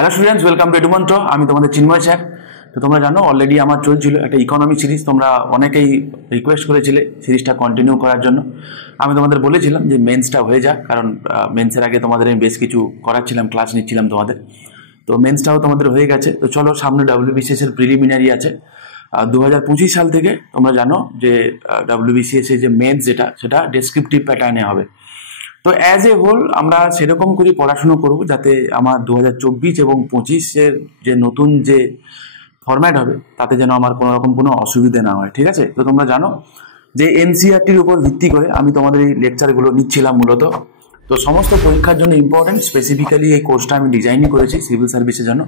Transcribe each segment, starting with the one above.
Hello students, welcome to Edumantra. আমি তোমাদের চিন্ময় sir. তো তোমরা জানো অলরেডি আমার চলছিল একটা ইকোনমি সিরিজ, তোমরা অনেকেই রিকোয়েস্ট করেছিলে সিরিজটা কন্টিনিউ করার জন্য। আমি তোমাদের বলেছিলাম যে মেন্সটা হয়ে যাক, কারণ মেন্সের আগে তোমাদের আমি বেশ কিছু করাচ্ছিলাম, ক্লাস নিচ্ছিলাম তোমাদের। তো মেন্সটাও তোমাদের হয়ে গেছে। তো চলো, সামনে WBCS এর প্রিলিমিনারি আছে 2025 সাল থেকে। তোমরা জানো যে WBCS এর যে মেন্স সেটা ডেসক্রিপটিভ প্যাটার্নে হবে। তো অ্যাজ এ হোল আমরা সেরকম করে পড়াশুনো করব যাতে আমার 2024 এবং 25-এর যে নতুন যে ফরম্যাট হবে তাতে যেন আমার কোনো রকম কোনো অসুবিধা না হয়। ঠিক আছে? তো তোমরা জানো যে NCERT-র উপর ভিত্তি করে আমি তোমাদের এই লেকচারগুলো নিচ্ছিলাম মূলত। তো সমস্ত পরীক্ষার জন্য ইম্পর্টেন্ট, স্পেসিফিক্যালি এই কোর্সটা আমি ডিজাইনই করেছি সিভিল সার্ভিসের জন্য।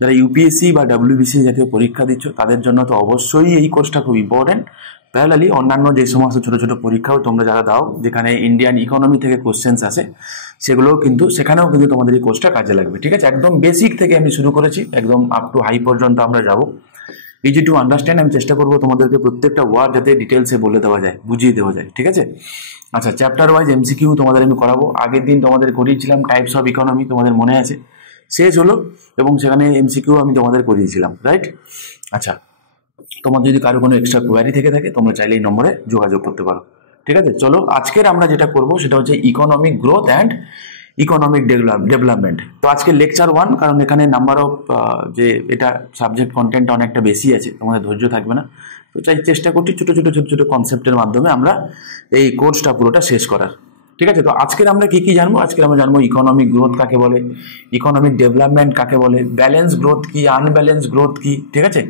যারা UPSC বা WBC জাতীয় পরীক্ষা দিচ্ছ তাদের জন্য তো অবশ্যই এই কোর্সটা খুব ইম্পর্টেন্ট। প্যারালালি অন্যান্য যে সমস্ত ছোট ছোট পরীক্ষাও তোমরা যারা দাও, যেখানে ইন্ডিয়ান ইকোনমি থেকে কোশ্চেন্স আসে, সেখানেও কিন্তু তোমাদের এই কোর্সটা কাজে লাগবে। ঠিক আছে? একদম বেসিক থেকে আমি শুরু করেছি, একদম আপ টু হাই পর্যন্ত আমরা যাব। Easy to understand. আমি চেষ্টা করবো তোমাদেরকে প্রত্যেকটা ওয়ার্ড যাতে ডিটেলসে বলে দেওয়া যায়, বুঝিয়ে দেওয়া যায়। ঠিক আছে? আচ্ছা, চ্যাপ্টার ওয়াইজ MCQ তোমাদের আমি করাবো। আগের দিন তোমাদের করিয়েছিলাম টাইপস অফ ইকোনমি, তোমাদের মনে আছে, শেষ হলো, এবং সেখানে MCQ আমি তোমাদের করিয়েছিলাম, রাইট? আচ্ছা, তোমার যদি কারো কোনো এক্সট্রা কোয়ারি থেকে থাকে তোমরা চাইলে এই নম্বরে যোগাযোগ করতে পারো। ঠিক আছে? চলো, আজকের আমরা যেটা করব সেটা হচ্ছে economic growth and economic development. তো আজকে লেকচার 1, কারণ এখানে নাম্বার অফ যে এটা সাবজেক্ট কন্টেন্ট অনেকটা বেশি আছে, তোমাদের ধৈর্য থাকবে না। তো চেষ্টা করছি ছোট ছোট কনসেপ্টের মাধ্যমে আমরা এই কোর্সটা পুরোটা শেষ করার। ঠিক আছে? তো আজকের আমরা কি কি জানবো? আজকে আমরা জানবো ইকোনমিক গ্রোথ কাকে বলে, ইকোনমিক ডেভেলপমেন্ট কাকে বলে, ব্যালেন্স গ্রোথ কি, আনব্যালেন্স গ্রোথ কি, ঠিক আছে,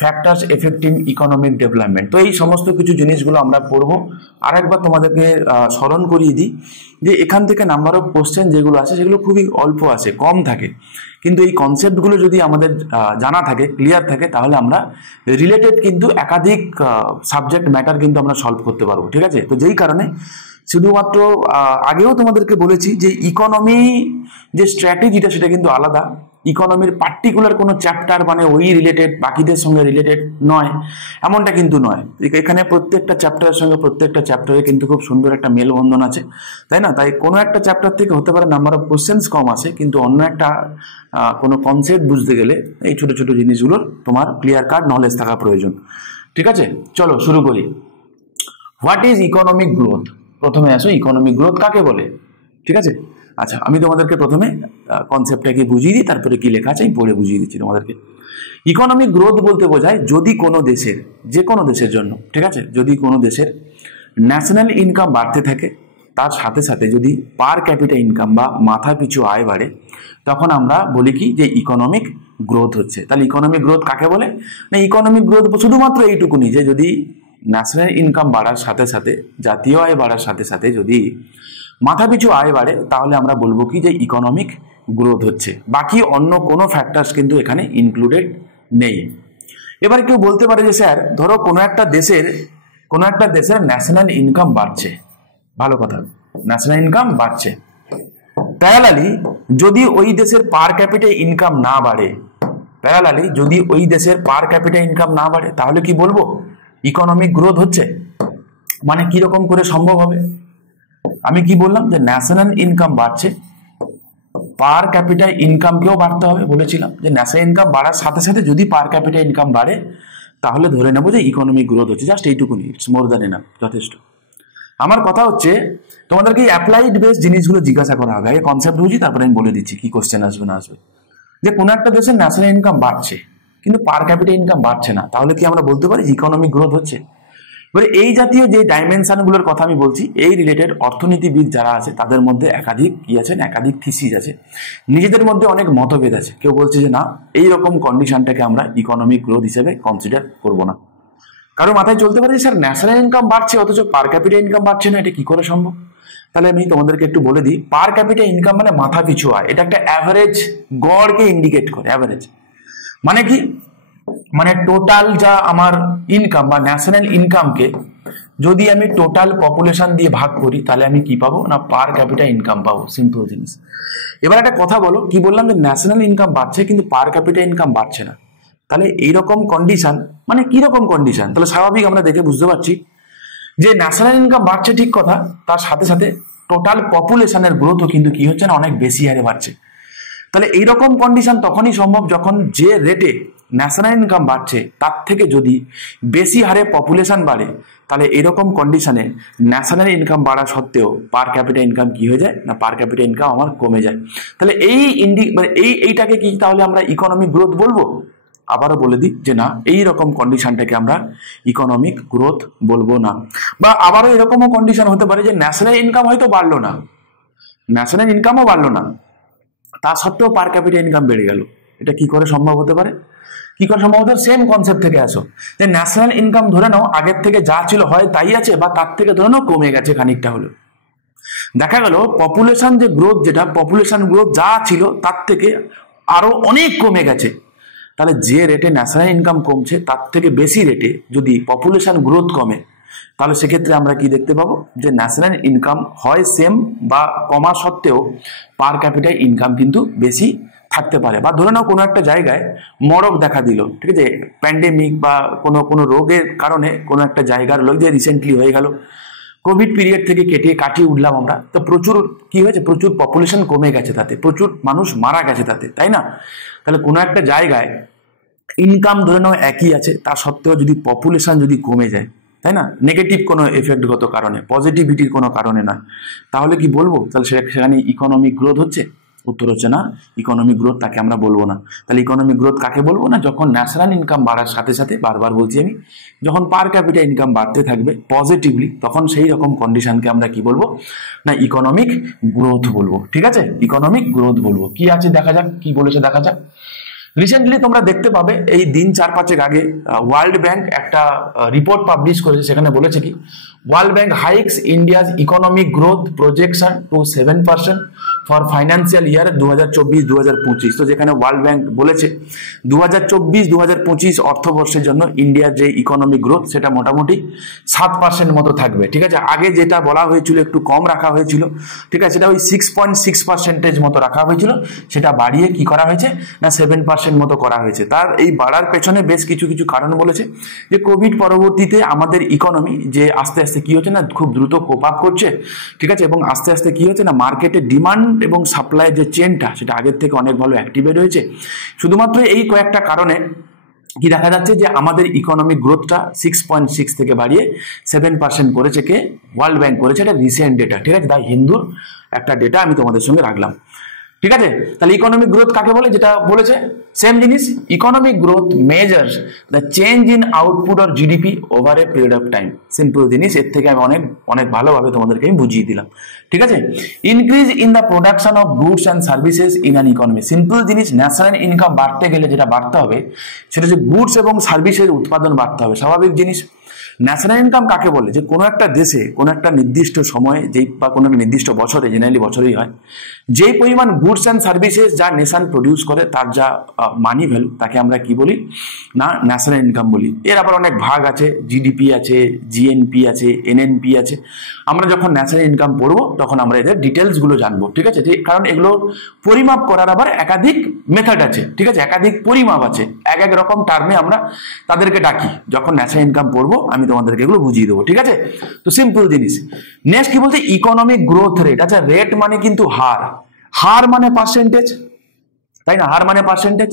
ফ্যাক্টরস এফেক্টিং ইকোনমিক ডেভেলপমেন্ট। তো এই সমস্ত কিছু জিনিসগুলো আমরা পড়বো। আর একবার তোমাদেরকে স্মরণ করিয়ে দিই যে এখান থেকে নাম্বার অফ কোশ্চেন যেগুলো আছে সেগুলো খুবই অল্প আসে, কম থাকে, কিন্তু এই কনসেপ্টগুলো যদি আমাদের জানা থাকে, ক্লিয়ার থাকে, তাহলে আমরা রিলেটেড কিন্তু একাধিক সাবজেক্ট ম্যাটার কিন্তু আমরা সলভ করতে পারবো। ঠিক আছে? তো যেই কারণে শুধুমাত্র আগেও তোমাদেরকে বলেছি যে ইকোনমি যে স্ট্র্যাটেজিটা সেটা কিন্তু আলাদা। ইকোনমির পার্টিকুলার কোনো চ্যাপ্টার মানে ওই রিলেটেড, বাকিদের সঙ্গে রিলেটেড নয়, এমনটা কিন্তু নয়। এখানে প্রত্যেকটা চ্যাপ্টারের সঙ্গে প্রত্যেকটা চ্যাপ্টারে কিন্তু খুব সুন্দর একটা মেলবন্ধন আছে, তাই না? তাই কোনো একটা চ্যাপ্টার থেকে হতে পারে নাম্বার অফ কোশ্চেন্স কম আসে, কিন্তু অন্য একটা কোনো কনসেপ্ট বুঝতে গেলে এই ছোট ছোট জিনিসগুলোর তোমার ক্লিয়ার কাট নলেজ থাকা প্রয়োজন। ঠিক আছে? চলো শুরু করি। What is economic growth? প্রথমে আসো, ইকোনমিক গ্রোথ কাকে বলে? ঠিক আছে? আচ্ছা, আমি তোমাদেরকে প্রথমে কনসেপ্টটাকে বুঝিয়ে দিই, তারপরে কি লেখা আছে আমি পড়ে বুঝিয়ে দিচ্ছি তোমাদেরকে। ইকোনমিক গ্রোথ বলতে বোঝায় যদি কোনো দেশের, যে কোনো দেশের জন্য, ঠিক আছে, যদি কোনো দেশের ন্যাশনাল ইনকাম বাড়তে থাকে, তার সাথে সাথে যদি পার ক্যাপিটা ইনকাম বা মাথা পিছু আয় বাড়ে, তখন আমরা বলি কি যে ইকোনমিক গ্রোথ হচ্ছে। তাহলে ইকোনমিক গ্রোথ কাকে বলে? না, ইকোনমিক গ্রোথ শুধুমাত্র এইটুকুনি যে যদি ন্যাশনাল ইনকাম বাড়ার সাথে সাথে, জাতীয় আয় বাড়ার সাথে সাথে যদি মাথাপিছু আয় বাড়ে, তাহলে আমরা বলবো কি যে ইকোনমিক গ্রোথ হচ্ছে। বাকি অন্য কোনো ফ্যাক্টরস কিন্তু এখানে ইনক্লুডেড নেই। এবার কেউ বলতে পারে যে স্যার, ধরো কোনো একটা দেশের ন্যাশনাল ইনকাম বাড়ছে, ভালো কথা, ন্যাশনাল ইনকাম বাড়ছে, প্যারালালি যদি ওই দেশের পার ক্যাপিটা ইনকাম না বাড়ে, তাহলে কি বলবো ইকোনমিক গ্রোথ হচ্ছে? মানে কিরকম করে সম্ভব হবে? আমি কি বললাম যে ন্যাশনাল ইনকাম বাড়ছে, পার ক্যাপিটা ইনকামকেও বাড়তে হবে। বলেছিলাম যে ন্যাশনাল ইনকাম বাড়ার সাথে সাথে যদি পার ক্যাপিটা ইনকাম বাড়ে, তাহলে ধরে নেবো যে ইকোনমিক গ্রোথ হচ্ছে। জাস্ট এইটুকুনি, ইটস মোর দ্যান এনাফ, যথেষ্ট। আমার কথা হচ্ছে তোমাদেরকে অ্যাপ্লাইড বেস জিনিসগুলো জিজ্ঞাসা করা হবে। আগে কনসেপ্ট বুঝি, তারপরে আমি বলে দিচ্ছি কি কোশ্চেন আসবে না আসবে। যে কোনো একটা দেশের ন্যাশনাল ইনকাম বাড়ছে কিন্তু পার ক্যাপিটা ইনকাম বাড়ছে না, তাহলে কি আমরা বলতে পারি ইকোনমিক গ্রোথ হচ্ছে? এবারে এই জাতীয় যে ডাইমেনশনগুলোর কথা আমি বলছি, এই রিলেটেড অর্থনীতিবিদ যারা আছে তাদের মধ্যে একাধিক থিসিস আছে, নিজেদের মধ্যে অনেক মতভেদ আছে। কেউ বলছে যে না, এইরকম কন্ডিশনটাকে আমরা ইকোনমিক গ্রোথ হিসেবে কনসিডার করব না। কারো মাথায় চলতে পারে যে স্যার ন্যাশনাল ইনকাম বাড়ছে অথচ পার ক্যাপিটা ইনকাম বাড়ছে না, এটা কি করে সম্ভব? তাহলে আমি তোমাদেরকে একটু বলে দিই, পার ক্যাপিটা ইনকাম মানে মাথা পিছু আয়, এটা একটা অ্যাভারেজ গড়কে ইন্ডিকেট করে। অ্যাভারেজ মানে কি? মানে টোটাল যা আমার ইনকাম বা ন্যাশনাল ইনকামকে যদি আমি টোটাল পপুলেশন দিয়ে ভাগ করি, তাহলে আমি কি পাবো না পার ক্যাপিটা ইনকাম পাবো। সিম্পল জিনিস। এবার একটা কথা বলো, কি বললাম যে ন্যাশনাল ইনকাম বাড়ছে কিন্তু পার ক্যাপিটা ইনকাম বাড়ছে না, তাহলে এইরকম কন্ডিশন মানে কিরকম কন্ডিশন? তাহলে স্বাভাবিক আমরা দেখে বুঝতে পারছি যে ন্যাশনাল ইনকাম বাড়ছে ঠিক কথা, তার সাথে সাথে টোটাল পপুলেশনের গ্রোথও কিন্তু কি হচ্ছে না, অনেক বেশি হারে বাড়ছে। তাহলে এইরকম কন্ডিশন তখনই সম্ভব যখন যে রেটে ন্যাশনাল ইনকাম বাড়ছে তার থেকে যদি বেশি হারে পপুলেশন বাড়ে, তাহলে এরকম কন্ডিশনে ন্যাশনাল ইনকাম বাড়া সত্ত্বেও পার ক্যাপিটা ইনকাম কি হয়ে যায় না, পার ক্যাপিটা ইনকাম আমার কমে যায়। তাহলে এইটাকে কি তাহলে আমরা ইকোনমিক গ্রোথ বলবো? আবারও বলে দিই যে না, এই রকম কন্ডিশনটাকে আমরা ইকোনমিক গ্রোথ বলবো না। বা আবারও এরকমও কন্ডিশন হতে পারে যে ন্যাশনাল ইনকাম হয়তো বাড়লো না, ন্যাশনাল ইনকামও বাড়লো না, তা সত্ত্বেও পার ক্যাপিটা ইনকাম বেড়ে গেল। এটা কি করে সম্ভব হতে পারে? কি করে সম্ভব হতে? সেম কনসেপ্ট থেকে আসো, যে ন্যাশনাল ইনকাম ধরে নাও আগের থেকে যা ছিল হয় তাই আছে, বা তার থেকে ধরে নাও কমে গেছে খানিকটা হলো। দেখা গেল পপুলেশন যে গ্রোথ, যেটা পপুলেশন গ্রোথ যা ছিল তার থেকে আরো অনেক কমে গেছে। তাহলে যে রেটে ন্যাশনাল ইনকাম কমছে তার থেকে বেশি রেটে যদি পপুলেশন গ্রোথ কমে, তাহলে সেক্ষেত্রে আমরা কি দেখতে পাবো যে ন্যাশনাল ইনকাম হয় সেম বা কমা সত্ত্বেও পার ক্যাপিটাল ইনকাম কিন্তু বেশি থাকতে পারে। বা ধরে নাও কোনো একটা জায়গায় মরক দেখা দিল, ঠিক আছে, প্যান্ডেমিক বা কোনো রোগের কারণে কোনো একটা জায়গার লোক যে রিসেন্টলি হয়ে গেল, কোভিড পিরিয়ড থেকে কাটিয়ে উঠলাম আমরা, তো প্রচুর কি হয়েছে, প্রচুর পপুলেশন কমে গেছে, তাতে প্রচুর মানুষ মারা গেছে তাতে, তাই না? তাহলে কোনো একটা জায়গায় ইনকাম ধরে নাও একই আছে, তা সত্ত্বেও যদি পপুলেশন যদি কমে যায়, তাই না, নেগেটিভ কোনো এফেক্টগত কারণে, পজিটিভিটির কোনো কারণে না, তাহলে কি বলবো তাহলে সেখানে ইকোনমিক গ্রোথ হচ্ছে? উত্তর হচ্ছে না, ইকোনমিক গ্রোথ তাকে আমরা বলবো না। তাহলে ইকোনমিক গ্রোথ কাকে বলবো না? যখন ন্যাশনাল ইনকাম বাড়ার সাথে সাথে, বারবার বলছি আমি, যখন পার ক্যাপিটা ইনকাম বাড়তে থাকবে পজিটিভলি, তখন সেই রকম কন্ডিশনকে আমরা কি বলবো না, ইকোনমিক গ্রোথ বলবো। ঠিক আছে, ইকোনমিক গ্রোথ বলবো। কি আছে দেখা যাক, কি বলেছে দেখা যাক। রিসেন্টলি তোমরা দেখতে পাবে এই দিন 4-5 আগে ওয়ার্ল্ড ব্যাংক একটা রিপোর্ট পাবলিশ করেছে, সেখানে বলেছে কি, World Bank hikes India's economic growth projection to 7% for financial year 2024-2025। তো যেখানে ওয়ার্ল্ড ব্যাংক বলেছে 2024-2025 অর্থবর্ষের জন্য ইন্ডিয়ার যে ইকোনমিক গ্রোথ সেটা মোটামুটি 7% মতো থাকবে। ঠিক আছে, আগে যেটা বলা হয়েছিল একটু কম রাখা হয়েছিল, ঠিক আছে, সেটা ওই 6.6% মতো রাখা হয়েছিল, সেটা বাড়িয়ে কি করা হয়েছে না 7% মতো করা হয়েছে। তার এই বাড়ার পেছনে বেশ কিছু কারণ বলেছে, যে কোভিড পরবর্তীতে আমাদের ইকোনমি যে আস্তে আস্তে কি হচ্ছে না, খুব দ্রুত কোপ আপ করছে, ঠিক আছে, এবং আস্তে আস্তে কি হচ্ছে না, মার্কেটে ডিমান্ড এবং সাপ্লাই যে চেনটা সেটা আগের থেকে অনেক ভালো অ্যাক্টিভেট হয়েছে। শুধুমাত্র এই কয়েকটা কারণে কি দেখা যাচ্ছে যে আমাদের ইকোনমিক গ্রোথটা 6.6 থেকে বাড়িয়ে 7% করেছে। কে? ওয়ার্ল্ড ব্যাংক করেছে। এটা রিসেন্ট ডেটা, ঠিক আছে, দ্য হিন্দুর একটা ডেটা আমি তোমাদের সঙ্গে রাখলাম। ঠিক আছে, তাহলে ইকোনমিক গ্রোথ কাকে বলে? যেটা বলেছে সেম জিনিস, economic growth measures the change in output or GDP over a period of time. Simple জিনিস, এর থেকে আমি অনেক ভালোভাবে তোমাদেরকে আমি বুঝিয়ে দিলাম। ঠিক আছে, increase in the production of goods and services in an economy. Simple জিনিস, ন্যাশনাল ইনকাম বাড়তে গেলে যেটা বাড়তে হবে সেটা হচ্ছে গুডস এবং সার্ভিসের উৎপাদন বাড়তে হবে। স্বাভাবিক জিনিস। ন্যাশনাল ইনকাম কাকে বলে? যে কোনো একটা দেশে কোনো একটা নির্দিষ্ট সময়ে, যেই বা কোনো একটা নির্দিষ্ট বছরে, জেনারেলি বছরেই হয়, যেই পরিমাণ গুডস অ্যান্ড সার্ভিসেস যা নেশন প্রডিউস করে তার যা মানি ভ্যালু, তাকে আমরা কি বলি না ন্যাশনাল ইনকাম বলি। এর আবার অনেক ভাগ আছে, জিডিপি আছে, জিএনপি আছে, এনএনপি আছে। আমরা যখন ন্যাশনাল ইনকাম পড়বো তখন আমরা এদের ডিটেলসগুলো জানবো। ঠিক আছে, কারণ এগুলো পরিমাপ করার আবার একাধিক মেথড আছে, ঠিক আছে, একাধিক পরিমাপ আছে, এক রকম টার্মে আমরা তাদেরকে ডাকি। যখন ন্যাশনাল ইনকাম পড়বো আমি তোমাদেরকে এগুলো বুঝিয়ে দেবো। ঠিক আছে, তো সিম্পল জিনিস। নেক্সট কি বলছে? Economic growth rate. আচ্ছা, রেট মানে কিন্তু হার মানে পার্সেন্টেজ, তাই না? হার মানে পার্সেন্টেজ।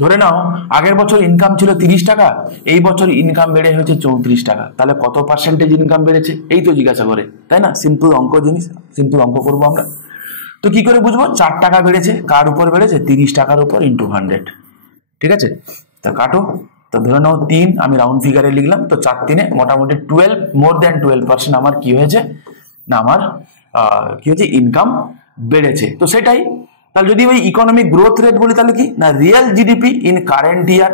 ধরে নাও আগের বছর ইনকাম ছিল 30 টাকা, এই বছর ইনকাম বেড়ে হয়েছে 34 টাকা, তাহলে কত পার্সেন্টেজ ইনকাম বেড়েছে? এই তো জিজ্ঞাসা করে, তাই না? সিম্পল অঙ্ক জিনিস, সিম্পল অঙ্ক করবো আমরা। তো কি করে বুঝবো? 4 টাকা বেড়েছে, কার উপর বেড়েছে? 30 টাকার উপর ইন্টু 100। ঠিক আছে, তো কাটো। তো ধরে নাও 3, আমি রাউন্ড ফিগারে লিখলাম, তো 4 3 মোটামুটি 12, মোর দ্যান 12% আমার কি হয়েছে না, আমার কি হয়েছে, ইনকাম বেড়েছে। তো সেটাই। তাহলে যদি ওই ইকোনমিক গ্রোথ রেট বলি তাহলে কি না, real GDP in current year.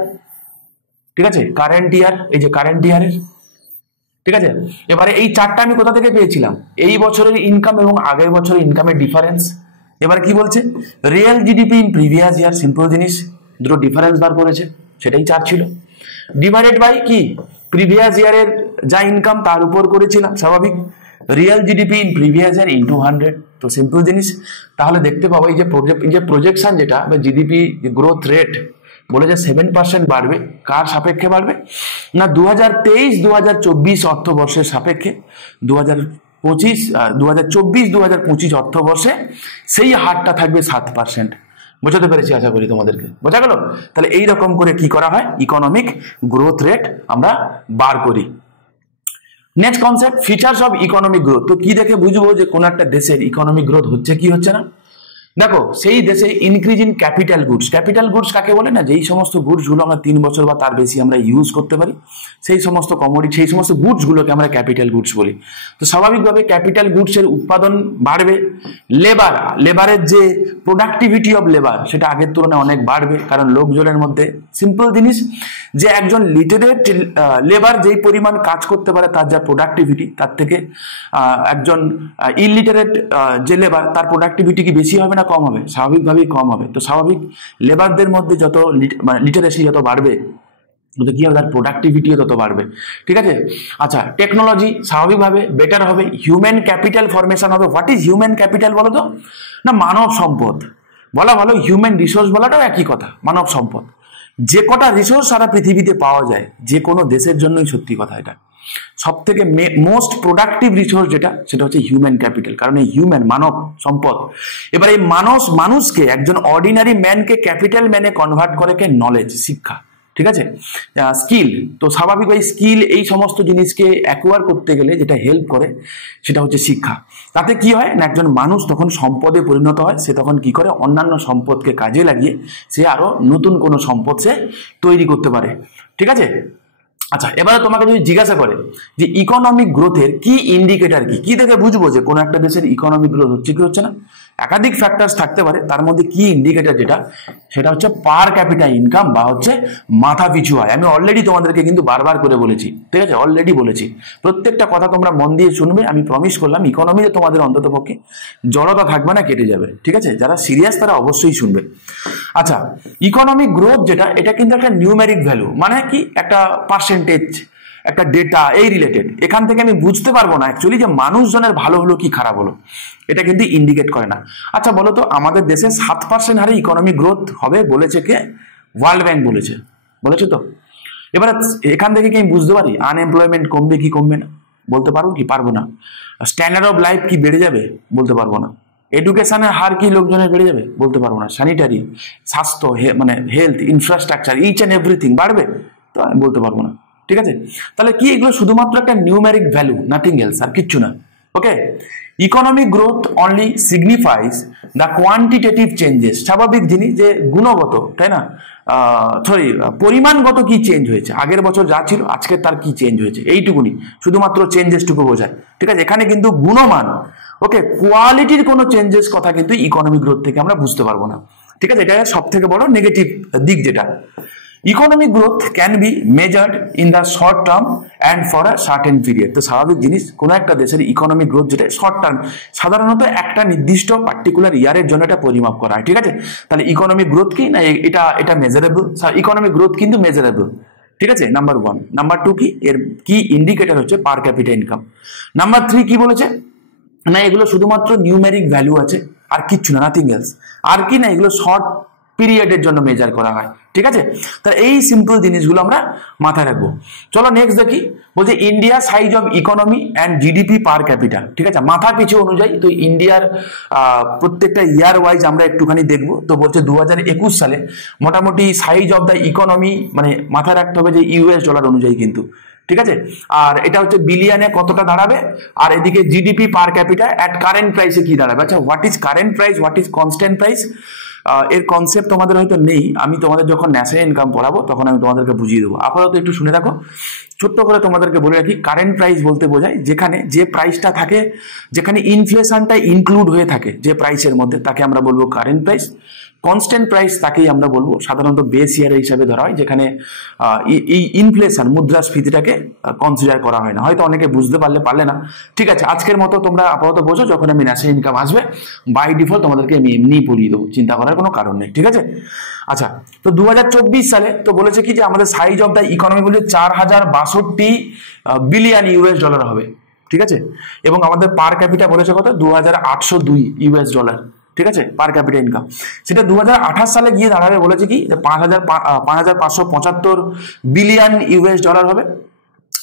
ঠিক আছে, কারেন্ট ইয়ার, এই যে কারেন্ট ইয়ারের। ঠিক আছে, এবারে এই চারটা আমি কোথা থেকে পেয়েছিলাম? এই বছরের ইনকাম এবং আগের বছরের ইনকামের ডিফারেন্স। এবার কি বলছে? Real GDP in previous year. Simple জিনিস, দুটো ডিফারেন্স বার করেছে, সেটাই চার ছিল, ডিভাইডেড বাই কি, প্রিভিয়াস ইয়ারের যা ইনকাম তার উপর করেছিলাম, স্বাভাবিক। Real GDP in previous year into 100। তো সিম্পল জিনিস। তাহলে দেখতে পাবো এই যে প্রজেকশন যেটা বা জিডিপি গ্রোথ রেট বলেছে 7% বাড়বে। কার সাপেক্ষে বাড়বে না, 2023-2024 অর্থবর্ষের সাপেক্ষে। 2024-2025 অর্থবর্ষে সেই হারটা থাকবে 7%। বোঝাতে পেরেছি আশা করি তোমাদেরকে, বোঝা গেল? তাহলে এইরকম করে কি করা হয়, ইকোনমিক গ্রোথ রেট আমরা বার করি। Next concept, features of economic growth. তো কি দেখে বুঝবো যে কোন একটা দেশের ইকোনমিক গ্রোথ হচ্ছে কি হচ্ছে না? দেখো, সেই দেশে increase in capital goods. Capital goods কাকে বলে না, যেই সমস্ত গুডস গুলো আমরা 3 বছর বা তার বেশি আমরা ইউজ করতে পারি, সেই সমস্ত কমোডিটি, সেই সমস্ত গুডস গুলোকে আমরা ক্যাপিটাল গুডস বলি। তো স্বাভাবিকভাবে ক্যাপিটাল গুডস এর উৎপাদন বাড়বে, লেবারের যে প্রোডাক্টিভিটি অফ লেবার সেটা আগের তুলনায় অনেক বাড়বে, কারণ লোকজনের মধ্যে সিম্পল জিনিস যে একজন লিটারেট লেবার যেই পরিমাণ কাজ করতে পারে তার যা প্রোডাক্টিভিটি, তার থেকে একজন ইলিটারেট যে লেবার তার প্রোডাক্টিভিটি কি বেশি হবে না কম হবে? স্বাভাবিকভাবেই কম হবে। তো স্বাভাবিক লেবারদের মধ্যে যত লিটারেসি যত বাড়বে কি হবে, তার প্রোডাক্টিভিটিও তত বাড়বে। ঠিক আছে, আচ্ছা, টেকনোলজি স্বাভাবিকভাবে বেটার হবে, হিউম্যান ক্যাপিটাল ফরমেশন হবে। হোয়াট ইজ হিউম্যান ক্যাপিটাল বলো তো? না, মানব সম্পদ বলা ভালো, হিউম্যান রিসোর্স বলাটাও একই কথা, মানব সম্পদ। যে কটা রিসোর্স সারা পৃথিবীতে পাওয়া যায় যে কোনো দেশের জন্যই সত্যি কথা, এটা সব থেকে মোস্ট প্রোডাক্টিভ রিসোর্স যেটা, সেটা হচ্ছে হিউম্যান ক্যাপিটাল। কারণ এই হিউম্যান মানব সম্পদ, এবার এই মানুষকে, একজন অর্ডিনারি ম্যানকে ক্যাপিটাল ম্যানে কনভার্ট করে কে নলেজ, শিক্ষা। ঠিক আছে, স্কিল। তো স্বাভাবিক ওই স্কিল, এই সমস্ত জিনিসকে অ্যাকোয়ার করতে গেলে যেটা হেল্প করে সেটা হচ্ছে শিক্ষা। তাতে কি হয় না, একজন মানুষ তখন সম্পদে পরিণত হয়, সে তখন কি করে, অন্যান্য সম্পদকে কাজে লাগিয়ে সে আরো নতুন কোনো সম্পদ সে তৈরি করতে পারে। ঠিক আছে, আচ্ছা, এবারে তোমাকে যদি জিজ্ঞাসা করে যে ইকোনমিক গ্রোথের কি ইন্ডিকেটর, কি দেখে বুঝবো যে কোনো একটা দেশের ইকোনমিক গ্রোথ হচ্ছে কি হচ্ছে না? একাধিক ফ্যাক্টরস থাকতে পারে, তার মধ্যে কি ইন্ডিকেটর যেটা, সেটা হচ্ছে পার ক্যাপিটা ইনকাম বা হচ্ছে মাথা পিছু আয়। আমি অলরেডি তোমাদেরকে কিন্তু বারবার করে বলেছি, ঠিক আছে, অলরেডি বলেছি, প্রত্যেকটা কথা তোমরা মন দিয়ে শুনবে। আমি প্রমিস করলাম ইকোনমিতে তোমাদের অন্তত পক্ষে জড়তা থাকবে না, কেটে যাবে। ঠিক আছে, যারা সিরিয়াস তারা অবশ্যই শুনবে। আচ্ছা, ইকোনমিক গ্রোথ যেটা, এটা কিন্তু একটা নিউমেরিক ভ্যালু, মানে কি একটা পার্সেন্টেজ, একটা ডেটা, এই রিলেটেড। এখান থেকে আমি বুঝতে পারবো না অ্যাকচুয়ালি যে মানুষজনের ভালো হলো কি খারাপ হলো, এটা কিন্তু ইন্ডিকেট করে না। আচ্ছা বলো তো, আমাদের দেশে 7% হারে ইকোনমিক গ্রোথ হবে বলেছে কে? ওয়ার্ল্ড ব্যাংক বলেছে তো। এবার এখান থেকে কি আমি বুঝতে পারি আনএমপ্লয়মেন্ট কমবে কি কমবে না? বলতে পারবো কি? পারবো না। স্ট্যান্ডার্ড অফ লাইফ কি বেড়ে যাবে? বলতে পারবো না। এডুকেশনের হার কি লোকজনের বেড়ে যাবে? বলতে পারবো না। স্যানিটারি, স্বাস্থ্য, মানে health, infrastructure, each and everything বাড়বে? তো আমি বলতে পারবো না। ঠিক আছে, তাহলে কি এগুলো শুধুমাত্র একটা নিউমেরিক ভ্যালু, নাথিং এলস, আর কিচ্ছু না। Okay, economic growth only signifies the quantitative changes. স্বাভাবিক জিনিস যে গুণগত, তাই না, পরিমাণগত কি চেঞ্জ হয়েছে, আগের বছর যা ছিল আজকে তার কি চেঞ্জ হয়েছে, এইটুকুনি শুধুমাত্র চেঞ্জেসটুকু বোঝায়। ঠিক আছে, এখানে কিন্তু গুণমান, ওকে, কোয়ালিটির কোনো চেঞ্জেস কথা কিন্তু ইকোনমিক গ্রোথ থেকে আমরা বুঝতে পারবো না। ঠিক আছে, এটা সব থেকে বড় নেগেটিভ দিক যেটা। Economic growth can be measured in the short term and for a certain period. তো স্বাভাবিক জিনিস, কোনো একটা দেশের ইকোনমিক গ্রোথ যেটা শর্ট টার্ম, সাধারণত একটা নির্দিষ্ট পার্টিকুলার ইয়ারের জন্য এটা পরিমাপ করা হয়। ঠিক আছে, তাহলে ইকোনমিক গ্রোথ কি না, এটা মেজারেবল। ইকোনমিক গ্রোথ কিন্তু মেজারেবল। ঠিক আছে, নাম্বার 1। নাম্বার 2 কি, এর কি ইন্ডিকেটর হচ্ছে পার ক্যাপিটা ইনকাম। নাম্বার 3 কি বলেছে না, এগুলো শুধুমাত্র নিউমেরিক ভ্যালু আছে, আর কিচ্ছু না, নাথিং এলস। আর কি না, এগুলো শর্ট পিরিয়ডের জন্য মেজার করা হয়। ঠিক আছে, তাহলে এই সিম্পল জিনিসগুলো আমরা মাথায় রাখবো। চলো নেক্সট দেখি, বলছে India size of economy and GDP per capital. ঠিক আছে, মাথা পিছু অনুযায়ী তো ইন্ডিয়ার প্রত্যেকটা ইয়ার ওয়াইজ আমরা একটুখানি দেখবো। তো বলছে 2021 সালে মোটামুটি সাইজ অফ দ্য ইকোনমি, মানে মাথায় রাখতে হবে যে US ডলার অনুযায়ী কিন্তু। ঠিক আছে, আর এটা হচ্ছে বিলিয়নে কতটা দাঁড়াবে, আর এদিকে GDP per capital at current প্রাইসে কি দাঁড়াবে। আচ্ছা, what is current price, what is constant price, এর কনসেপ্ট তোমাদের হয়তো নেই। আমি তোমাদের যখন ন্যাশনাল ইনকাম পড়াবো তখন আমি তোমাদেরকে বুঝিয়ে দেবো। আপাতত একটু শুনে রাখো, ছোট্ট করে তোমাদেরকে বলে রাখি। কারেন্ট প্রাইস বলতে বোঝায় যেখানে যে প্রাইসটা থাকে, যেখানে ইনফ্লেশনটা ইনক্লুড হয়ে থাকে যে প্রাইসের মধ্যে, তাকে আমরা বলবো কারেন্ট প্রাইস। কনস্ট্যান্ট প্রাইস তাকেই আমরা বলবো সাধারণত বেস ইয়ারের হিসাবে ধরা হয়, যেখানে এই ইনফ্লেশন, মুদ্রাস্ফীতিটাকে কনসিডার করা হয় না। হয়তো অনেকে বুঝতে পারলে না। ঠিক আছে, আজকের মতো তোমরা আপাতত বোঝো, যখন আমি ন্যাশনাল ইনকাম আসবে বাই ডিফল্ট তোমাদেরকে আমি এমনিই পড়িয়ে দেবো, চিন্তা করার কোনো কারণ নেই। ঠিক আছে, আচ্ছা, তো 2024 সালে তো বলেছে কি যে আমাদের সাইজ অফ দ্য ইকোনমি বলে 4062 বিলিয়ন US ডলার হবে। ঠিক আছে, এবং আমাদের পার ক্যাপিটা বলেছে কত, 2802 US ডলার। ঠিক আছে, পার ক্যাপিটা ইনকাম, সেটা 2028 সালে গিয়ে দাঁড়াবে বলেছে কি 5575 বিলিয়ন US ডলার হবে।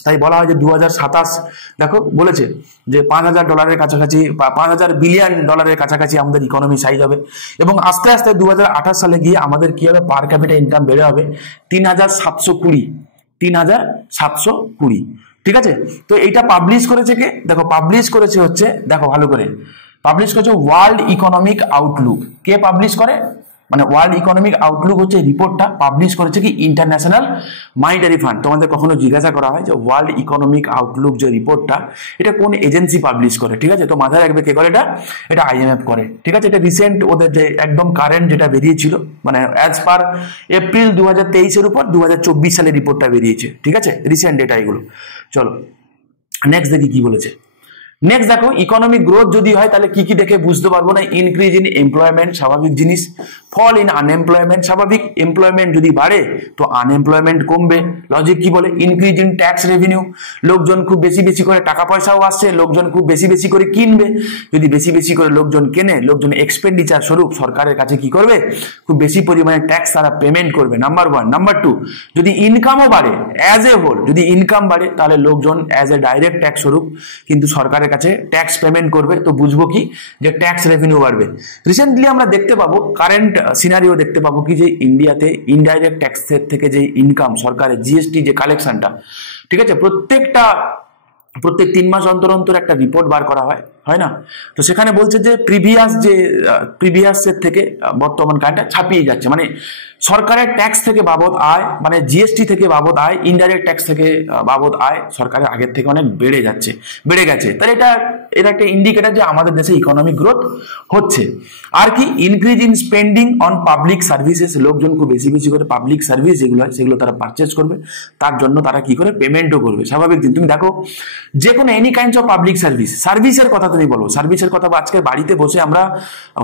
তাই বলা হয় যে 2027 দেখো বলেছে যে $5,000 কাছাকাছি বা $5,000 বিলিয়ন কাছাকাছি আমাদের ইকোনমি সাইজ হবে, এবং আস্তে আস্তে 2028 সালে গিয়ে আমাদের কি হবে, পার ক্যাপিটা ইনকাম বেড়ে হবে 3,720। ঠিক আছে, তো এইটা পাবলিশ করেছে কে, দেখো পাবলিশ করেছে হচ্ছে, দেখো ভালো করে পাবলিশ করেছে ওয়ার্ল্ড ইকোনমিক আউটলুক। কে পাবলিশ করে, মানে ওয়ার্ল্ড ইকোনমিক আউটলুক হচ্ছে রিপোর্টটা পাবলিশ করেছে কি ইন্টারন্যাশনাল মনিটারি ফান্ড। তোমাদের কখনো জিজ্ঞাসা করা হয় যে ওয়ার্ল্ড ইকোনমিক আউটলুক যে রিপোর্টটা এটা কোন এজেন্সি পাবলিশ করে, ঠিক আছে, তো মাথায় রাখবে কে করে, এটা IMF করে। ঠিক আছে, এটা রিসেন্ট ওদের যে একদম কারেন্ট যেটা বেরিয়েছিল, মানে অ্যাজ পার এপ্রিল 2023-এর উপর 2024 সালে রিপোর্টটা বেরিয়েছে। ঠিক আছে, রিসেন্ট ডেটা এগুলো। চলো নেক্সট দেখি কি বলেছে। নেক্সট দেখো ইকোনমিক গ্রোথ যদি হয় তাহলে কি কি দেখে বুঝতে পারবো না, ইনক্রিজ ইন এমপ্লয়মেন্ট স্বাভাবিক জিনিস, ফল ইন আনএমপ্লয়মেন্ট স্বাভাবিক, এমপ্লয়মেন্ট যদি বাড়ে তো আনএমপ্লয়মেন্ট কমবে, লজিক কি বলে, ইনক্রিজ ইন ট্যাক্স রেভিনিউ, লোকজন খুব বেশি বেশি করে টাকা পয়সাও আসছে, লোকজন খুব বেশি বেশি করে কিনবে, যদি বেশি বেশি করে লোকজন কেনে, লোকজন এক্সপেন্ডিচার স্বরূপ সরকারের কাছে কি করবে, খুব বেশি পরিমাণে ট্যাক্স তারা পেমেন্ট করবে, নাম্বার 1। নাম্বার 2, যদি ইনকামও বাড়ে অ্যাজ এ হোল, যদি ইনকাম বাড়ে তাহলে লোকজন অ্যাজ এ ডাইরেক্ট ট্যাক্স স্বরূপ কিন্তু সরকারের কাছে ট্যাক্স পেমেন্ট করবে, তো বুঝবো কি যে ট্যাক্স রেভিনিউ বাড়বে। রিসেন্টলি আমরা দেখতে পাবো, কারেন্ট সিনারিও দেখতে পাবো কি যে ইন্ডিয়াতে ইনডাইরেক্ট ট্যাক্সের থেকে যে ইনকাম সরকারের জিএসটি যে কালেকশনটা, ঠিক আছে, প্রত্যেক 3 মাস অন্তর অন্তর একটা রিপোর্ট বার করা হয় না, তো সেখানে বলছে যে প্রিভিয়াসের থেকে বর্তমান কারেন্টটা ছাপিয়ে যাচ্ছে, মানে সরকারের ট্যাক্স থেকে বাবদ আয়, মানে জিএসটি থেকে বাবদ আয়, ইনডাইরেক্ট ট্যাক্স থেকে বাবদ আয় সরকারের আগের থেকে অনেক বেড়ে গেছে। তাহলে এটা একটা ইন্ডিকেটর যে আমাদের দেশে ইকোনমিক গ্রোথ হচ্ছে। আর কি, increase in spending on public services, লোকজন খুব বেশি বেশি করে পাবলিক সার্ভিস যেগুলো হয় সেগুলো তারা পারচেজ করবে, তার জন্য তারা কি করে পেমেন্টও করবে, স্বাভাবিক দিন। তুমি দেখো যে কোনো এনি কাইন্ডস অফ পাবলিক সার্ভিসের কথা তুমি বলো, সার্ভিসের কথা আজকে বাড়িতে বসে আমরা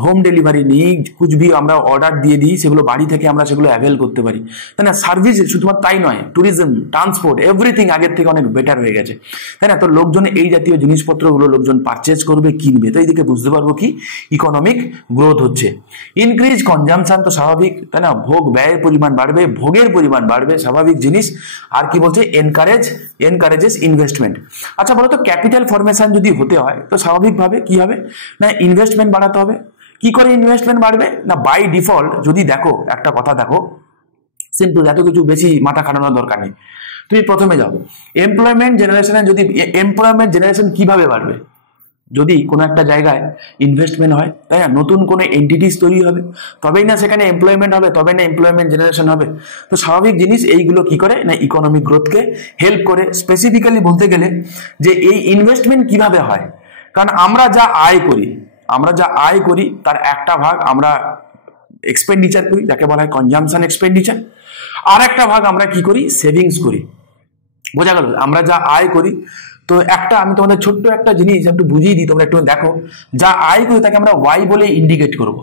হোম ডেলিভারি নিই, কুচবি আমরা অর্ডার দিয়ে দিই, সেগুলো বাড়ি থেকে আমরা সেগুলো অ্যাভেল করতে পারি, তাই না। সার্ভিস শুধুমাত্র তাই নয়, ট্যুরিজম, ট্রান্সপোর্ট, এভরিথিং আগের থেকে অনেক বেটার হয়ে গেছে, তাই না। তো লোকজন এই জাতীয় জিনিসপত্রগুলো লোকজন পারচেজ করবে, কিনবে, তো এইদিকে বুঝতে পারবো কি ইকোনমিক গ্রোথ হচ্ছে। ইনক্রিজ কনজামশন, তো স্বাভাবিক, তাই না, ভোগ ব্যয়ের পরিমাণ বাড়বে, ভোগের পরিমাণ বাড়বে, স্বাভাবিক জিনিস। আর কি বলছে, এনকারেজেস ইনভেস্টমেন্ট। আচ্ছা বলো তো, ক্যাপিটাল ফরমেশন যদি হতে হয় তো স্বাভাবিকভাবে কি হবে না, ইনভেস্টমেন্ট বাড়াতে হবে। কি করে ইনভেস্টমেন্ট বাড়বে না, বাই ডিফল্ট যদি দেখো, একটা কথা দেখো সিম্পল, এত কিছু বেশি মাথা খাটানোর দরকার নেই। তুমি প্রথমে যাও এমপ্লয়মেন্ট জেনারেশন কিভাবে বাড়বে, যদি কোনো একটা জায়গায় ইনভেস্টমেন্ট হয়, তাই না, নতুন কোনো এন্টিটিস তৈরি হবে, তবেই না সেখানে এমপ্লয়মেন্ট হবে, তবে না এমপ্লয়মেন্ট জেনারেশন হবে। তো স্বাভাবিক জিনিস এইগুলো কি করে না, ইকোনমিক গ্রোথকে হেল্প করে। স্পেসিফিক্যালি বলতে গেলে যে এই ইনভেস্টমেন্ট কিভাবে হয়, কারণ আমরা যা আয় করি তার একটা ভাগ আমরা এক্সপেন্ডিচার করি, যাকে বলা হয় কনজামশন এক্সপেন্ডিচার, আর একটা ভাগ আমরা কি করি, সেভিংস করি। বোঝা গেল, আমরা যা আয় করি, তো আমি তোমাদের ছোট্ট একটা জিনিস একটু বুঝিয়ে দিই, তোমরা একটু দেখো, যা আয় করি তাকে আমরা ওয়াই বলে ইন্ডিকেট করব,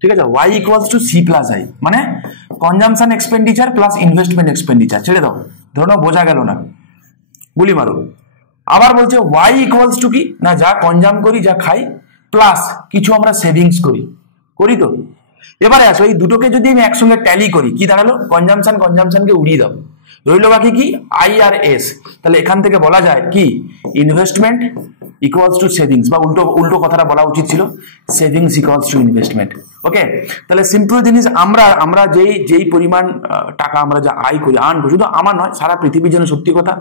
ঠিক আছে। Y equals to C plus I, মানে consumption expenditure plus investment expenditure. ছেড়ে দাও, ধরো না বোঝা গেল না, গুলি মারো। আবার বলছে ওয়াই ইকুয়ালস টু কি না, যা কনজাম করি, যা খাই, প্লাস কিছু আমরা সেভিংস করি তো। এবারে আসো, এই দুটোকে যদি আমি একসঙ্গে ট্যালি করি, কি দাঁড়ালো, কনজামশনকে উড়িয়ে দাও, রইল বাকি কি আই আর এস। তাহলে এখান থেকে বলা যায় কি, ইনভেস্টমেন্ট ইকুয়ালস টু সেভিংস, বা উল্টো কথাটা বলা উচিত ছিল, সেভিংস ইকুয়ালস টু ইনভেস্টমেন্ট। ওকে, তাহলে সিম্পল জিনিস, আমরা যেই পরিমাণ টাকা আমরা যা আয় করি, আর্ন করি, শুধু আমার নয়, সারা পৃথিবীর জন্য সত্যি কথা,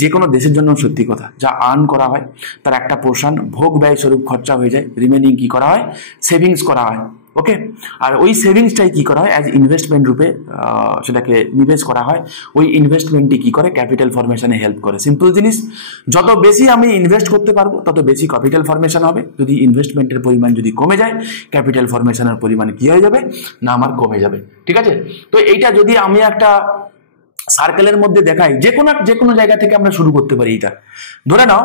যে কোনো দেশের জন্য সত্যি কথা, যা আর্ন করা হয় তার একটা পোর্শন ভোগ ব্যয় স্বরূপ খরচা হয়ে যায়, রিমেনিং কি করা হয়, সেভিংস করা হয়। ওকে, আর ওই সেভিংসটাই কি করা হয়, অ্যাজ ইনভেস্টমেন্ট রূপে সেটাকে নিবেশ করা হয়। ওই ইনভেস্টমেন্টটি কি করে, ক্যাপিটাল ফরমেশনে হেল্প করে। সিম্পল জিনিস, যত বেশি আমি ইনভেস্ট করতে পারবো তত বেশি ক্যাপিটাল ফরমেশন হবে। যদি ইনভেস্টমেন্টের পরিমাণ যদি কমে যায়, ক্যাপিটাল ফরমেশনের পরিমাণ কি হয়ে যাবে না, আমার কমে যাবে। ঠিক আছে, তো এইটা যদি আমি একটা সার্কেলের মধ্যে দেখাই, যে কোনো জায়গা থেকে আমরা শুরু করতে পারি। এটা ধরে নাও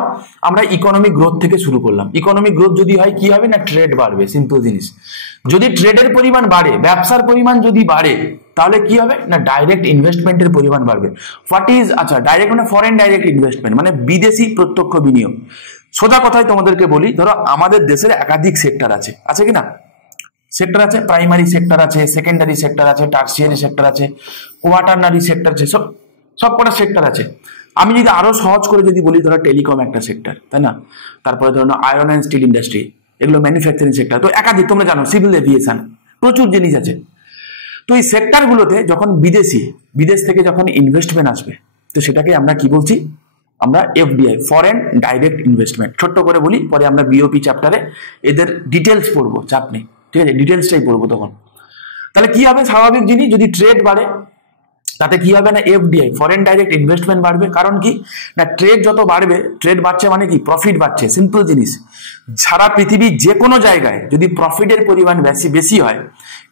আমরা ইকোনমিক গ্রোথ থেকে শুরু করলাম। ইকোনমিক গ্রোথ যদি হয় কি হবে না, ট্রেড বাড়বে। সিম্পল জিনিস, যদি ট্রেডের পরিমাণ বাড়ে, ব্যবসার পরিমাণ যদি বাড়ে, তাহলে কি হবে না, ডাইরেক্ট ইনভেস্টমেন্টের পরিমাণ বাড়বে। আচ্ছা, ডাইরেক্ট মানে ফরেন ডাইরেক্ট ইনভেস্টমেন্ট, মানে বিদেশি প্রত্যক্ষ বিনিয়োগ। সোজা কথায় তোমাদেরকে বলি, ধরো আমাদের দেশের একাধিক সেক্টর আছে কি না, সেক্টর আছে, প্রাইমারি সেক্টর আছে, সেকেন্ডারি সেক্টর আছে, টার্সিয়ারি সেক্টর আছে, কোয়াটারনারি সেক্টর আছে, সব কটা সেক্টর আছে। আমি যদি আরো সহজ করে যদি বলি, ধরো টেলিকম একটা সেক্টর, তাই না? তারপরে ধরো আয়রন অ্যান্ড স্টিল ইন্ডাস্ট্রি, এগুলো ম্যানুফ্যাকচারিং সেক্টর। তো একাধিক, তোমরা জানো সিভিল এভিয়েশন, প্রচুর জিনিস আছে। তো এই সেক্টরগুলোতে যখন বিদেশ থেকে যখন ইনভেস্টমেন্ট আসবে, তো সেটাকে আমরা কি বলছি? আমরা এফডিআই, ফরেন ডাইরেক্ট ইনভেস্টমেন্ট। ছোট্ট করে বলি, পরে আমরা বিওপি চ্যাপ্টারে এদের ডিটেলস পড়বো, চাপ নেই, ঠিক আছে? ডিটেলসটাই পড়বো তখন। তাহলে কি হবে? স্বাভাবিক জিনিস, যদি ট্রেড বাড়ে তাতে কি হবে না, এফডিআই, ফরেন ডাইরেক্ট ইনভেস্টমেন্ট বাড়বে। কারণ কি না, ট্রেড যত বাড়বে, ট্রেড বাড়ছে মানে কি, প্রফিট বাড়ছে। সিম্পল জিনিস, সারা পৃথিবীর যে কোনো জায়গায় যদি প্রফিটের পরিমাণ বেশি হয়,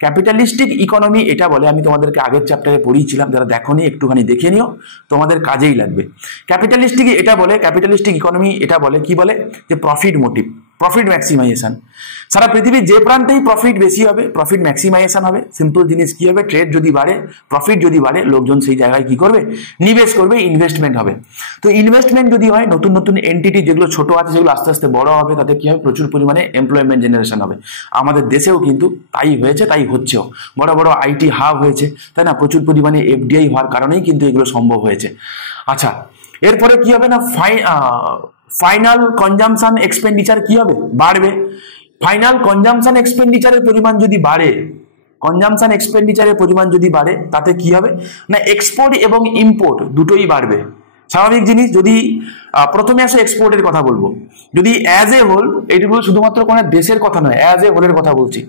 ক্যাপিটালিস্টিক ইকোনমি এটা বলে। আমি তোমাদেরকে আগের চ্যাপ্টারে পড়িয়েছিলাম, যারা দেখোনি একটুখানি দেখে নিও, তোমাদের কাজেই লাগবে। ক্যাপিটালিস্টিক এটা বলে, ক্যাপিটালিস্টিক ইকোনমি এটা বলে, কি বলে, যে প্রফিট মোটিভ, প্রফিট ম্যাক্সিমাইজেশন। সারা পৃথিবীর যে প্রান্তেই প্রফিট বেশি হবে, প্রফিট ম্যাক্সিমাইজেশন হবে। সিম্পল জিনিস, কি হবে, ট্রেড যদি বাড়ে, প্রফিট যদি বাড়ে, লোকজন সেই জায়গায় কি করবে, নিবেশ করবে, ইনভেস্টমেন্ট হবে। তো ইনভেস্টমেন্ট যদি হয়, নতুন নতুন এন্টিটি যেগুলো ছোট আছে, যেগুলো আস্তে আস্তে বড় হবে, তাতে কি হবে, প্রচুর পরিমাণে এমপ্লয়মেন্ট জেনারেশন হবে। আমাদের দেশেও কিন্তু তাই হয়েছে, তাই হচ্ছেও। বড় বড় আইটি হাব হয়েছে, তাই না? প্রচুর পরিমাণে এফডিআই হওয়ার কারণেই কিন্তু এগুলো সম্ভব হয়েছে। আচ্ছা, এরপরে কি হবে না, ফাইনাল কনজামশন এক্সপেন্ডিচার কি হবে, বাড়বে। ফাইনাল কনজামশন এক্সপেন্ডিচারের পরিমাণ যদি বাড়ে, কনজামশন এক্সপেন্ডিচারের পরিমাণ যদি বাড়ে, তাতে কি হবে না, এক্সপোর্ট এবং ইম্পোর্ট দুটোই বাড়বে। স্বাভাবিক জিনিস। যদি প্রথমে আসে এক্সপোর্টের কথা বলবো, যদি অ্যাজ এ হোল, এইটুকু শুধুমাত্র কোনো দেশের কথা নয়, অ্যাজ এ হোলের কথা বলছি।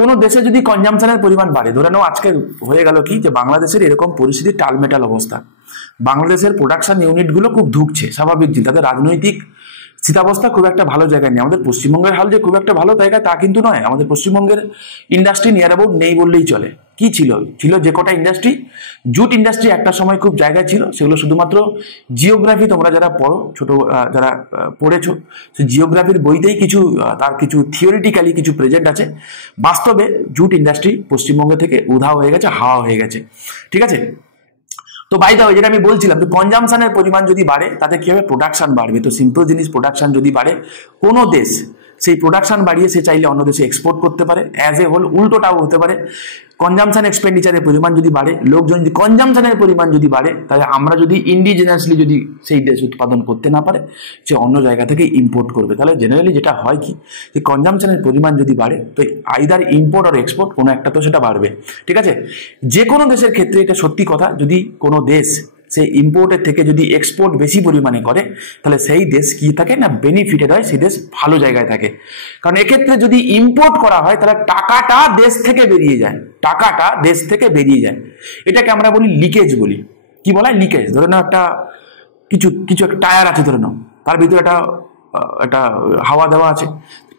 কোনো দেশে যদি কনজামশনের পরিমাণ বাড়ে, ধরে নাও আজকে হয়ে গেল কি, যে বাংলাদেশের এরকম পরিস্থিতি, টালমেটাল অবস্থা, বাংলাদেশের প্রোডাকশন ইউনিটগুলো খুব ধুঁকছে। স্বাভাবিক জিনিস, তাদের রাজনৈতিক স্থিতাবস্থা খুব একটা ভালো জায়গায় নেই। আমাদের পশ্চিমবঙ্গের হাল যে খুব একটা ভালো জায়গা তা কিন্তু নয়। আমাদের পশ্চিমবঙ্গের ইন্ডাস্ট্রি নিয়ার অ্যাবাউট নেই বললেই চলে। কি ছিল যে কটা ইন্ডাস্ট্রি, জুট ইন্ডাস্ট্রি একটা সময় খুব জায়গায় ছিল, সেগুলো শুধুমাত্র জিওগ্রাফি, তোমরা যারা পড়ো, ছোট যারা পড়েছো, সেই জিওগ্রাফির বইতেই কিছু তার কিছু থিওরিটিক্যালি কিছু প্রেজেন্ট আছে। বাস্তবে জুট ইন্ডাস্ট্রি পশ্চিমবঙ্গ থেকে উধাও হয়ে গেছে, হাওয়া হয়ে গেছে, ঠিক আছে? তো বাই দা ওয়ে, যেটা আমি বলছিলাম, যে কনজামশনের পরিমাণ যদি বাড়ে, তাতে কি হবে, প্রোডাকশন বাড়বে। তো সিম্পল জিনিস, প্রোডাকশন যদি বাড়ে, কোনো দেশ সেই প্রোডাকশন বাড়িয়ে সে চাইলে অন্য দেশে এক্সপোর্ট করতে পারে। অ্যাজ এ হোল উল্টোটাও হতে পারে। কনজামশন এক্সপেন্ডিচারের পরিমাণ যদি বাড়ে, লোকজন যদি কনজামশনের পরিমাণ যদি বাড়ে, তাহলে আমরা যদি ইন্ডিজিনাসলি যদি সেই দেশ উৎপাদন করতে না পারে, সে অন্য জায়গা থেকে ইম্পোর্ট করবে। তাহলে জেনারেলি যেটা হয় কি, যে কনজামশনের পরিমাণ যদি বাড়ে, তো আইদার ইম্পোর্ট আর এক্সপোর্ট কোনো একটা তো সেটা বাড়বে, ঠিক আছে? যে কোনো দেশের ক্ষেত্রে এটা সত্যি কথা, যদি কোনো দেশ সে ইম্পোর্টের থেকে যদি এক্সপোর্ট বেশি পরিমাণে করে, তাহলে সেই দেশ কি থাকে না, বেনিফিটেড হয়, সেই দেশ ভালো জায়গায় থাকে। কারণ এক্ষেত্রে যদি ইম্পোর্ট করা হয়, তাহলে টাকাটা দেশ থেকে বেরিয়ে যায়, টাকাটা দেশ থেকে বেরিয়ে যায়। এটাকে আমরা বলি লিকেজ বলি। কি বলা হয়, লিকেজ। ধরে নাও একটা কিছু একটা টায়ার আছে, ধরে নাও তার ভিতরে একটা হাওয়া দেওয়া আছে,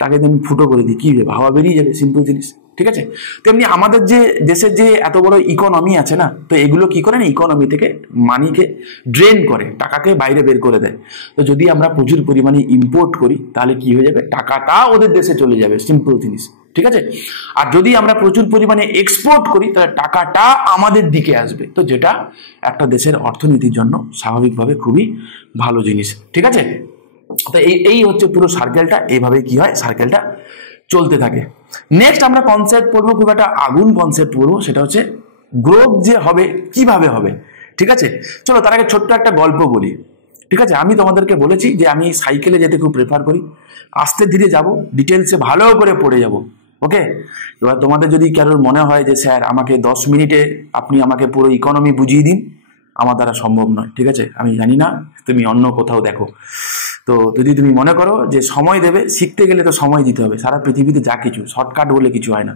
তাকে আমি ফুটো করে দিই, কি যাবে, হাওয়া বেরিয়ে যাবে। সিম্পল জিনিস, ঠিক আছে? তেমনি আমাদের যে দেশের যে এত বড় ইকোনমি আছে না, তো এগুলো কি করে না, ইকোনমি থেকে মানিকে ড্রেন করে, টাকাকে বাইরে বের করে দেয়। তো যদি আমরা প্রচুর পরিমাণে ইম্পোর্ট করি, তাহলে কি হয়ে যাবে, টাকাটা ওদের দেশে চলে যাবে। সিম্পল জিনিস, ঠিক আছে? আর যদি আমরা প্রচুর পরিমাণে এক্সপোর্ট করি, তাহলে টাকাটা আমাদের দিকে আসবে। তো যেটা একটা দেশের অর্থনীতির জন্য স্বাভাবিকভাবে খুবই ভালো জিনিস, ঠিক আছে? তো এই হচ্ছে পুরো সার্কেলটা। এইভাবে কি হয়, সার্কেলটা চলতে থাকে। নেক্সট আমরা কনসেপ্ট পড়বো, খুব একটা আগুন কনসেপ্ট পড়বো, সেটা হচ্ছে গ্রোথ যে হবে কিভাবে হবে, ঠিক আছে? চলো তার আগে ছোট্ট একটা গল্প বলি, ঠিক আছে? আমি তোমাদেরকে বলেছি যে আমি সাইকেলে যেতে খুব প্রেফার করি, আস্তে ধীরে যাব, ডিটেলসে ভালো করে পড়ে যাব, ওকে? এবার তোমাদের যদি কারোর মনে হয় যে স্যার আমাকে 10 মিনিটে আপনি আমাকে পুরো ইকোনমি বুঝিয়ে দিন, আমার দ্বারা সম্ভব নয়, ঠিক আছে? আমি জানি না, তুমি অন্য কোথাও দেখো। তো যদি তুমি মনে করো যে সময় দেবে, শিখতে গেলে তো সময় দিতে হবে। সারা পৃথিবীতে যা কিছু শর্টকাট বলে কিছু হয় না।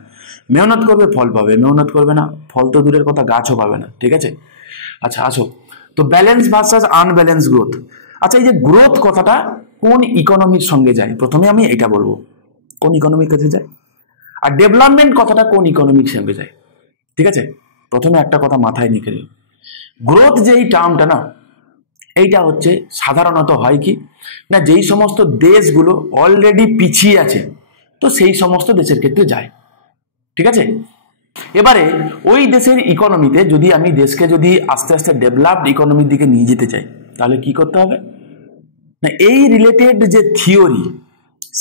মেহনত করবে, ফল পাবে। মেহনত করবে না, ফল তো দূরের কথা, গাছও পাবে না, ঠিক আছে? আচ্ছা আসো, তো ব্যালেন্স ভার্সাস আনব্যালেন্স গ্রোথ। আচ্ছা, এই যে গ্রোথ কথাটা কোন ইকোনমির সঙ্গে যায়, প্রথমে আমি এটা বলবো, কোন ইকোনমির কাছে যায়। আর ডেভেলপমেন্ট কথাটা কোন ইকোনমির সঙ্গে যায়, ঠিক আছে? প্রথমে একটা কথা মাথায় নিয়ে নিই, গ্রোথ যে এই টার্মটা না, এইটা হচ্ছে সাধারণত হয় কি না, যেই সমস্ত দেশগুলো অলরেডি পিছিয়ে আছে, তো সেই সমস্ত দেশের ক্ষেত্রে যায়, ঠিক আছে? এবারে ওই দেশের ইকোনমিতে যদি আমি দেশকে যদি আস্তে আস্তে ডেভেলপড ইকোনমির দিকে নিয়ে যেতে চাই, তাহলে কি করতে হবে না, এই রিলেটেড যে থিওরি,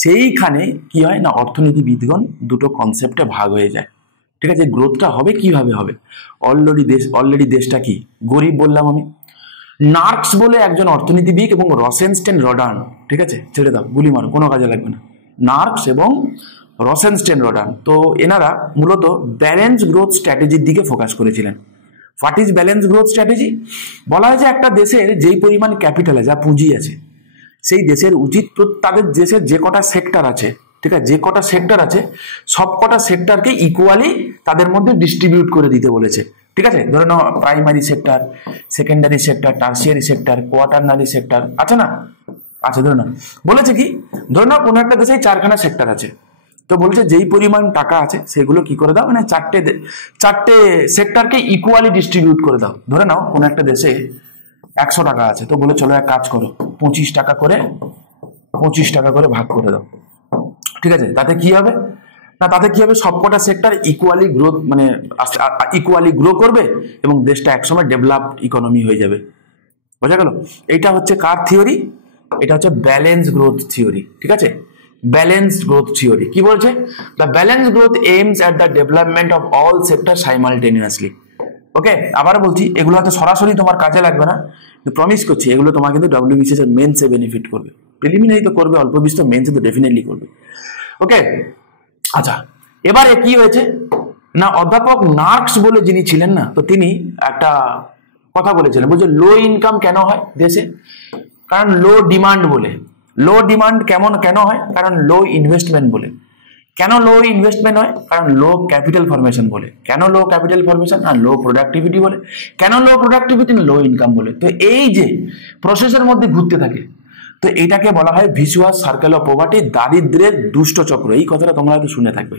সেইখানে কি হয় না, অর্থনীতিবিদগণ দুটো কনসেপ্টে ভাগ হয়ে যায়, ঠিক আছে? গ্রোথটা হবে কিভাবে হবে, অলরেডি দেশটা কি গরিব বললাম আমি, নার্কস বলে একজন অর্থনীতিবিদ এবং রসেনস্টেন রডার্ন, ঠিক আছে, ছেড়ে দাও, গুলি মারো, কোনো কাজে লাগবে না। নার্কস এবং রসেনস্টেন রডার্ন, তো এনারা মূলত ব্যালেন্স গ্রোথ স্ট্র্যাটেজির দিকে ফোকাস করেছিলেন। What is balance growth strategy? বলা হয় যে একটা দেশের যেই পরিমাণ ক্যাপিটাল আছে, যা পুঁজি আছে, সেই দেশের উচিত তাদের দেশের যে কটা সেক্টর আছে, ঠিক আছে, যে কটা সেক্টর আছে সব কটা সেক্টরকে ইকুয়ালি তাদের মধ্যে ডিস্ট্রিবিউট করে দিতে বলেছে। ঠিক আছে, ধরে নাও primary sector, secondary sector, tertiary sector, quaternary sector আছে না, আচ্ছা ধরে নাও বলেছে কি, ধরে নাও কোনো একটা দেশে 4খানা সেক্টর আছে, তো বলছে যেই পরিমাণ টাকা আছে সেগুলো কি করে দাও, মানে চারটে সেক্টরকে ইকুয়ালি ডিস্ট্রিবিউট করে দাও। ধরে নাও কোনো একটা দেশে 100 টাকা আছে, তো বলে চলো এক কাজ করো, 25 টাকা করে ভাগ করে দাও। ঠিক আছে, তাতে কি হবে না, তাতে কি হবে, সবকটা সেক্টর ইকুয়ালি গ্রোথ, মানে ইকুয়ালি গ্রো করবে এবং দেশটা একসময় ডেভেলপড ইকোনমি হয়ে যাবে। বোঝা গেল? এইটা হচ্ছে কার থিওরি? এটা হচ্ছে ব্যালেন্স গ্রোথ থিওরি। ঠিক আছে, ব্যালেন্স গ্রোথ থিওরি কি বলছে? The balance growth aims at the development of all sector simultaneously. Okay, আবার বলছি, এগুলো হয়তো সরাসরি তোমার কাজে লাগবে না, কিন্তু প্রমিস করছি এগুলো তোমার কিন্তু ডব্লিউবিসিএস এর মেন্সে বেনিফিট করবে। প্রিলিমিনারি তো করবে, অল্প বিস্তর, মেন্সে তো ডেফিনেটলি করবে। ওকে, আচ্ছা, এবারে কি হয়েছে না, অধ্যাপক নার্কস বলে যিনি ছিলেন না, তো তিনি একটা কথা বলেছিলেন, বলছে লো ইনকাম কেন হয় দেশে? কারণ লো ডিমান্ড বলে। লো ডিমান্ড কেন হয়? কারণ লো ইনভেস্টমেন্ট বলে। কেন লো ইনভেস্টমেন্ট হয়? কারণ লো ক্যাপিটাল ফরমেশন বলে। কেন লো ক্যাপিটাল ফরমেশন? আর লো প্রোডাক্টিভিটি বলে। কেন লো প্রোডাক্টিভিটি? লো ইনকাম বলে। তো এই যে প্রসেসের মধ্যে ঘুরতে থাকে, তো এটাকে বলা হয় ভিসুয়াস সার্কেল অফ পভার্টি, দারিদ্র্যের দুষ্ট চক্র। এই কথাটা তোমরা হয়তো শুনে থাকবে।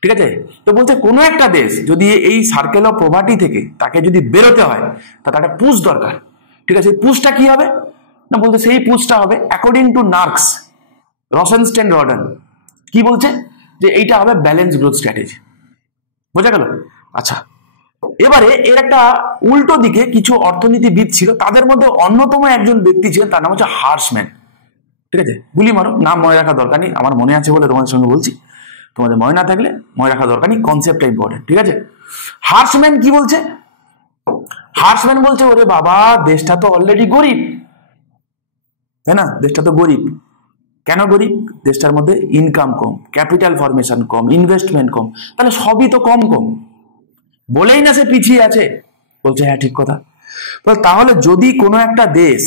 ঠিক আছে, তো বলছে কোনো একটা দেশ যদি এই সার্কেল অফ পভার্টি থেকে তাকে যদি বেরোতে হয়, তা তার একটা পুশ দরকার। ঠিক আছে, পুশটা কি হবে না, বলতে সেই পুশটা হবে অ্যাকর্ডিং টু নার্কস, রসেনস্টেন রডার্ন কি বলছে, যে এইটা হবে ব্যালেন্স গ্রোথ স্ট্র্যাটেজি। বোঝা গেল? আচ্ছা, এবারে এর একটা উল্টো দিকে কিছু অর্থনীতিবিদ ছিল, তাদের মধ্যে অন্যতম একজন ব্যক্তি ছিলেন, তার নাম হচ্ছে হার্শম্যান। ঠিক আছে, গুলি মারো, নাম মনে রাখা দরকার নেই, আমার মনে আছে বলে তোমাদের সঙ্গে বলছি, তোমাদের মনে না থাকলে মনে রাখা দরকার নেই, কনসেপ্টটা ইম্পর্টেন্ট। ঠিক আছে, হার্শম্যান কি বলছে? হার্শম্যান বলছে, ওরে বাবা, দেশটা তো অলরেডি গরিব, তাই না? দেশটা তো গরিব। কেন গরিব? দেশটার মধ্যে ইনকাম কম, ক্যাপিটাল ফরমেশন কম, ইনভেস্টমেন্ট কম, তাহলে সবই তো কম কম, বলেই না সে পিছিয়ে আছে। বলছে হ্যাঁ ঠিক কথা। তাহলে যদি কোনো একটা দেশ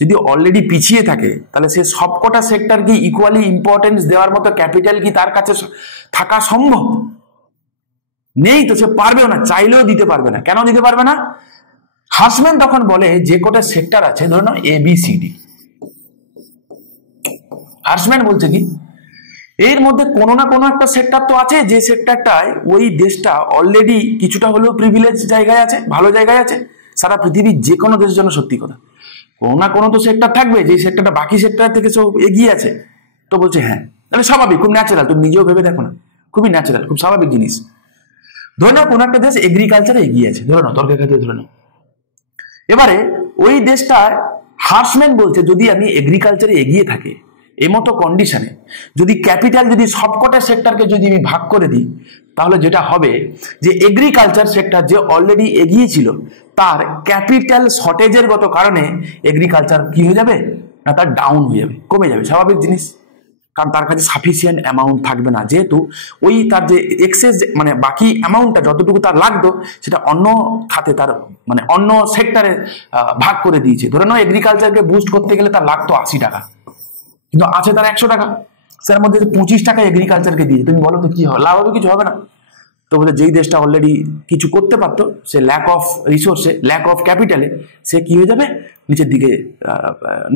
যদি অলরেডি পিছিয়ে থাকে, তাহলে সে সবকটা সেক্টর কি ইকুয়ালি ইম্পর্টেন্স দেওয়ার মতো ক্যাপিটাল কি তার কাছে থাকা সম্ভব? নেই তো, সে পারবেও না, চাইলেও দিতে পারবে না। কেন দিতে পারবে না? হার্শম্যান তখন বলে যে কটা সেক্টর আছে, ধরো না ABCD, হার্শম্যান বলছে কি, এর মধ্যে কোনো না কোনো একটা সেক্টর তো আছে, যে সেক্টরটায় ওই দেশটা অলরেডি কিছুটা হলেও প্রিভিলেজ জায়গায় আছে, ভালো জায়গায় আছে। সারা পৃথিবীর যে কোনো দেশের জন্য সত্যি কথা, কোনো না কোনো তো সেক্টর থাকবে যে সেক্টরটা বাকি সেক্টর থেকে সব এগিয়ে আছে। তো বলছে হ্যাঁ, তাহলে স্বাভাবিক, খুব ন্যাচারাল, তুমি নিজেও ভেবে দেখো না, খুবই ন্যাচারাল, খুব স্বাভাবিক জিনিস। ধরে নাও কোনো একটা দেশ এগ্রিকালচারে এগিয়ে আছে, ধরে নাও তর্কের ক্ষেত্রে ধরে নাও, এবারে ওই দেশটা, হার্শম্যান বলছে যদি আমি এগ্রিকালচারে এগিয়ে থাকি, এমতো কন্ডিশনে যদি ক্যাপিটাল যদি সবকটা সেক্টরকে যদি আমি ভাগ করে দিই, তাহলে যেটা হবে যে এগ্রিকালচার সেক্টর যে অলরেডি এগিয়ে ছিল, তার ক্যাপিটাল শর্টেজের গত কারণে এগ্রিকালচার কি হয়ে যাবে না, তার ডাউন হয়ে যাবে, কমে যাবে, স্বাভাবিক জিনিস। কারণ তার কাছে সাফিসিয়েন্ট অ্যামাউন্ট থাকবে না, যেহেতু ওই তার যে এক্সেস, মানে বাকি অ্যামাউন্টটা যতটুকু তার লাগতো সেটা অন্য খাতে, তার মানে অন্য সেক্টরে ভাগ করে দিয়েছে। ধরে নাও এগ্রিকালচারকে বুস্ট করতে গেলে তার লাগতো 80 টাকা, কিন্তু আছে তার 100 টাকা, তার মধ্যে 25 টাকা এগ্রিকালচারকে দিয়ে, তুমি বলো তো কি হবে? লাভ হবে? কিছু হবে না। তো বলে যেই দেশটা অলরেডি কিছু করতে পারতো, সে ল্যাক অফ রিসোর্সে, ল্যাক অফ ক্যাপিটালে, সে কি হয়ে যাবে, নিচের দিকে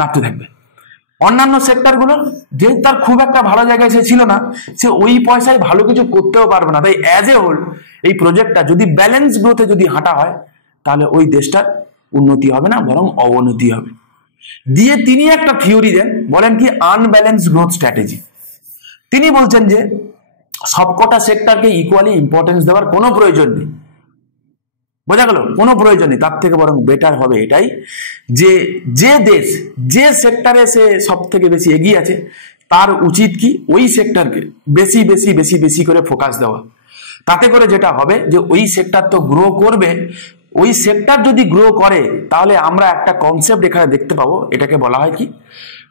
নামতে থাকবে। অন্যান্য সেক্টরগুলো যে তার খুব একটা ভালো জায়গায় সে ছিল না, সে ওই পয়সায় ভালো কিছু করতেও পারবে না। তাই অ্যাজ এ হোল এই প্রজেক্টটা যদি ব্যালেন্স গ্রোথে যদি হাঁটা হয়, তাহলে ওই দেশটার উন্নতি হবে না, বরং অবনতি হবে। দিয়ে তিনি একটা থিওরি দেন, বলেন কি, আনব্যালেন্স গ্রোথ স্ট্র্যাটেজি। তিনি বলছেন যে সবকটা সেক্টরকে ইকুয়ালি ইম্পর্টেন্স দেওয়ার কোনো প্রয়োজন নেই। বোঝা গেল? কোনো প্রয়োজন নেই। তার থেকে বরং বেটার হবে এটাই যে যে দেশ যে সেক্টরে সে সব থেকে বেশি এগিয়ে আছে, তার উচিত কি ওই সেক্টরকে বেশি বেশি বেশি বেশি করে ফোকাস দেওয়া। তাতে করে যেটা হবে যে ওই সেক্টর তো গ্রো করবে, ওই সেক্টর যদি গ্রো করে তাহলে আমরা একটা কনসেপ্ট এখানে দেখতে পাবো, এটাকে বলা হয় কি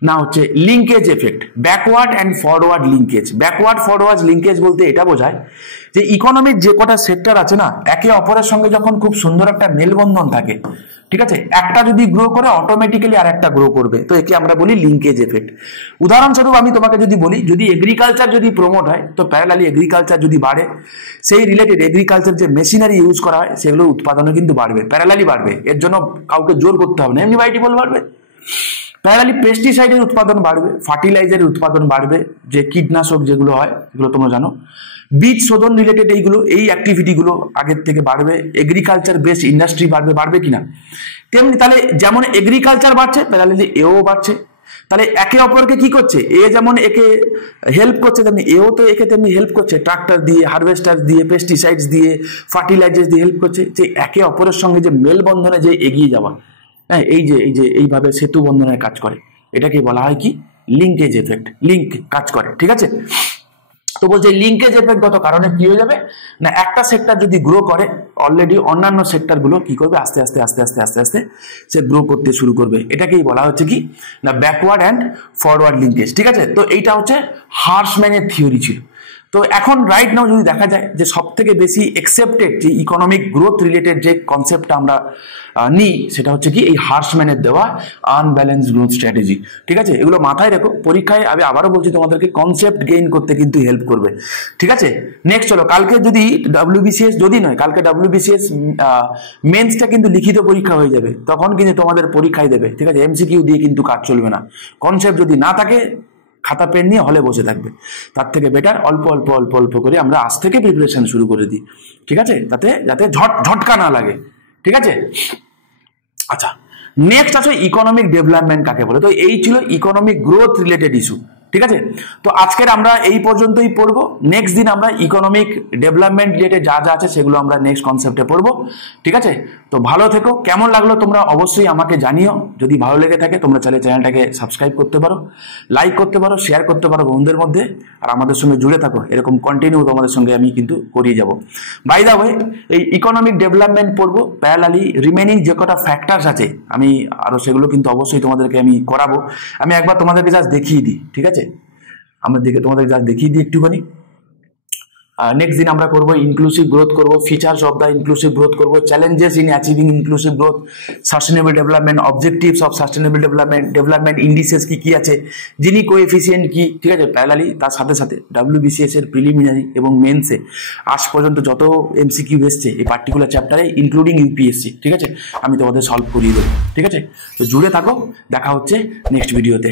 না হচ্ছে linkage effect, backward and forward linkage. Backward forward linkage বলতে এটা বোঝায় যে ইকোনমিক যে কটা সেক্টর আছে না, একে অপরের সঙ্গে যখন খুব সুন্দর একটা মেলবন্ধন থাকে, ঠিক আছে, একটা যদি গ্রো করে অটোমেটিক্যালি আর একটা গ্রো করবে, তো একে আমরা বলি লিঙ্কেজ এফেক্ট। উদাহরণস্বরূপ আমি তোমাকে যদি বলি, যদি এগ্রিকালচার যদি প্রমোট হয় তো প্যারালালি এগ্রিকালচার যদি বাড়ে, সেই রিলেটেড এগ্রিকালচার যে মেশিনারি ইউজ করা হয় সেগুলোর উৎপাদনও কিন্তু বাড়বে, প্যারালালি বাড়বে। এর জন্য কাউকে জোর করতে হবে না, এমনি বাই ডিফল্ট বাড়বে। প্যারালালি পেস্টিসাইডের উৎপাদন বাড়বে, ফার্টিলাইজারের উৎপাদন বাড়বে, যে কীটনাশক যেগুলো হয় এগুলো তোমরা জানো, বীজ শোধন রিলেটেড এইগুলো, এই অ্যাক্টিভিটিগুলো আগের থেকে বাড়বে, এগ্রিকালচার বেসড ইন্ডাস্ট্রি বাড়বে, বাড়বে কিনা? তেমনি তাহলে যেমন এগ্রিকালচার বাড়ছে প্যারালালি এও বাড়ছে, তাহলে একে অপরকে কি করছে, এ যেমন একে হেল্প করছে তেমনি এও তো একে তেমনি হেল্প করছে, ট্রাক্টর দিয়ে, হারভেস্টার দিয়ে, পেস্টিসাইডস দিয়ে, ফার্টিলাইজার দিয়ে হেল্প করছে, যে একে অপরের সঙ্গে যে মেলবন্ধনে যে এগিয়ে যাওয়া, হ্যাঁ, এই যে এইভাবে সেতু বন্ধনের কাজ করে, এটাকে বলা হয় কি লিঙ্কেজ এফেক্ট, লিঙ্ক কাজ করে, ঠিক আছে। তো বলছে লিঙ্কেজ এফেক্টগত কারণে কি হয়ে যাবে না, একটা সেক্টর যদি গ্রো করে অলরেডি অন্যান্য সেক্টরগুলো কি করবে, আস্তে আস্তে আস্তে আস্তে আস্তে আস্তে সে গ্রো করতে শুরু করবে, এটাকেই বলা হচ্ছে কি না ব্যাকওয়ার্ড অ্যান্ড ফরওয়ার্ড লিঙ্কেজ, ঠিক আছে। তো এইটা হচ্ছে হার্শম্যানের থিওরি ছিল। তো এখন রাইট নাও যদি দেখা যায় যে সব থেকে বেশি একসেপ্টেড যে ইকোনমিক গ্রোথ রিলেটেড যে কনসেপ্টটা আমরা নিই সেটা হচ্ছে কি এই হার্শম্যানের দেওয়া আনব্যালেন্স গ্রোথ স্ট্র্যাটেজি, ঠিক আছে। এগুলো মাথায় রেখো, পরীক্ষায় আমি আবারও বলছি তোমাদেরকে কনসেপ্ট গেইন করতে কিন্তু হেল্প করবে, ঠিক আছে। নেক্সট চলো, কালকে যদি ডাব্লিউবিসিএস, যদি নয় কালকে ডাব্লিউবিসিএস মেন্সটা কিন্তু লিখিত পরীক্ষা হয়ে যাবে, তখন কিন্তু তোমাদের পরীক্ষায় দেবে, ঠিক আছে। এমসিকিউ দিয়ে কিন্তু কাজ চলবে না, কনসেপ্ট যদি না থাকে খাতা পেন নিয়ে হলে বসে থাকবে, তার থেকে বেটার অল্প অল্প অল্প অল্প করে আমরা আজ থেকে প্রিপারেশন শুরু করে দিই, ঠিক আছে, তাতে যাতে ঝটকা না লাগে, ঠিক আছে। আচ্ছা, নেক্সট আছে ইকোনমিক ডেভেলপমেন্ট কাকে বলে। তো এই ছিল ইকোনমিক গ্রোথ রিলেটেড ইস্যু, ঠিক আছে। তো আজকের আমরা এই পর্যন্তই পড়বো, নেক্সট দিন আমরা ইকোনমিক ডেভেলপমেন্ট রিলেটেড যা যা আছে সেগুলো আমরা নেক্সট কনসেপ্টে পড়বো, ঠিক আছে। তো ভালো থেকো, কেমন লাগলো তোমরা অবশ্যই আমাকে জানিও, যদি ভালো লেগে থাকে তোমরা চাইলে চ্যানেলটাকে সাবস্ক্রাইব করতে পারো, লাইক করতে পারো, শেয়ার করতে পারো বন্ধুদের মধ্যে, আর আমাদের সঙ্গে জুড়ে থাকো, এরকম কন্টিনিউ তোমাদের সঙ্গে আমি কিন্তু করিয়ে যাব। বাই দা ওয়ে, এই ইকোনমিক ডেভেলপমেন্ট পড়বো, প্যারালালি রিমেনিং যে কটা ফ্যাক্টরস আছে আমি আরো সেগুলো কিন্তু অবশ্যই তোমাদেরকে আমি করাবো। আমি একবার তোমাদেরকে জাস্ট দেখিয়ে দিই, ঠিক আছে, আমরা তোমাদের জাস্ট দেখিয়ে দিই একটুখানি। নেক্সট দিন আমরা করবো ইনক্লুসিভ গ্রোথ, করবো features of the inclusive growth, করবো challenges in achieving inclusive growth, sustainable development, objectives of sustainable development, development indices কি কি আছে, যিনি কোএফিসিয়েন্ট কি, ঠিক আছে। প্যারালালি তার সাথে সাথে ডাব্লিউবিসিএস এর প্রিলিমিনারি এবং মেন্সে আজ পর্যন্ত যত এমসিকিউ এসছে এই পার্টিকুলার চ্যাপ্টারে ইনক্লুডিং ইউপিএসসি, ঠিক আছে, আমি তোমাদের সলভ করিয়ে দেবো, ঠিক আছে। তো জুড়ে থাকো, দেখা হচ্ছে নেক্সট ভিডিওতে।